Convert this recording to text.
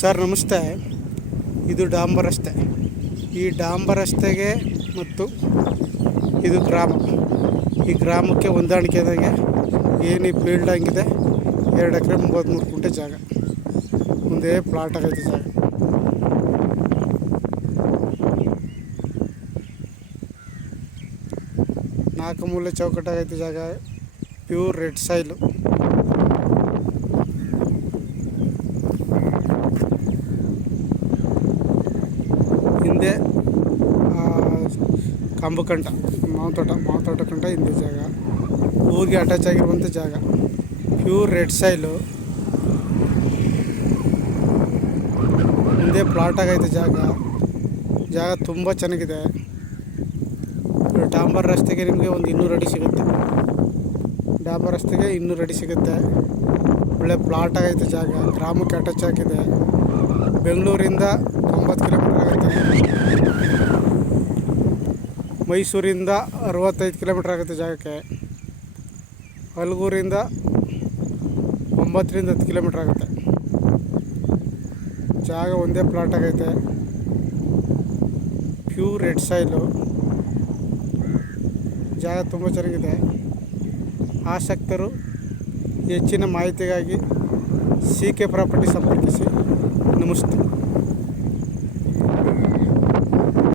Sir ನಮಸ್ತೆ. ಇದು ಡಾಂಬರ್ ರಸ್ತೆ. ಈ ಡಾಂಬರ್ ರಸ್ತೆಗೆ ಮತ್ತು ಇದು ಗ್ರಾಮ, ಈ ಗ್ರಾಮಕ್ಕೆ ಹೊಂದಾಣಿಕೆ ಆದಂಗೆ ಏನು ಈ ಫೀಲ್ಡ್ ಹಂಗಿದೆ. 2 ಎಕರೆ 33 ಗುಂಟೆ ಜಾಗ, ಮುಂದೆ ಪ್ಲಾಟ್ ಆಗೈತೆ ಜಾಗ. ನಾಲ್ಕು ಮೂಲೆ ಚೌಕಟ್ಟಾಗೈತೆ ಜಾಗ. Pure red soil. ಹಿಂದೆ ಕಂಬಕಂಟ ಮಾವತೋಟ ಕಂಟ ಹಿಂದೆ ಜಾಗ, ಊರಿಗೆ ಅಟ್ಯಾಚ್ ಆಗಿರುವಂಥ ಜಾಗ. Pure red soil. ಹಿಂದೆ ಪ್ಲಾಟ್ ಆಗೈತೆ ಜಾಗ ತುಂಬ ಚೆನ್ನಾಗಿದೆ. ಡಾಂಬರ್ ರಸ್ತೆಗೆ ನಿಮಗೆ ಒಂದು 200 ಅಡಿ ಸಿಗುತ್ತೆ. ಡಾಂಬರ್ ರಸ್ತೆಗೆ 200 ಅಡಿ ಸಿಗುತ್ತೆ. ಒಳ್ಳೆ ಪ್ಲಾಟ್ ಆಗೈತೆ ಜಾಗ. ಗ್ರಾಮಕ್ಕೆ ಅಟ್ಯಾಚ್ ಆಗಿದೆ. ಬೆಂಗಳೂರಿಂದ 90 ಕಿಲೋಮೀಟ್ರ್ ಆಗುತ್ತೆ. ಮೈಸೂರಿಂದ 65 ಕಿಲೋಮೀಟ್ರ್ ಆಗುತ್ತೆ ಜಾಗಕ್ಕೆ. ಹಲಗೂರಿಂದ 9ರಿಂದ 10 ಕಿಲೋಮೀಟ್ರ್ ಆಗುತ್ತೆ. ಜಾಗ ಒಂದೇ ಪ್ಲಾಟ್ ಆಗೈತೆ. Pure red soil. ಜಾಗ ತುಂಬ ಚೆನ್ನಾಗಿದೆ. ಆಸಕ್ತರು ಹೆಚ್ಚಿನ ಮಾಹಿತಿಗಾಗಿ CK ಪ್ರಾಪರ್ಟಿ ಸಂಪರ್ಕಿಸಿ. ನಮಸ್ತೆ.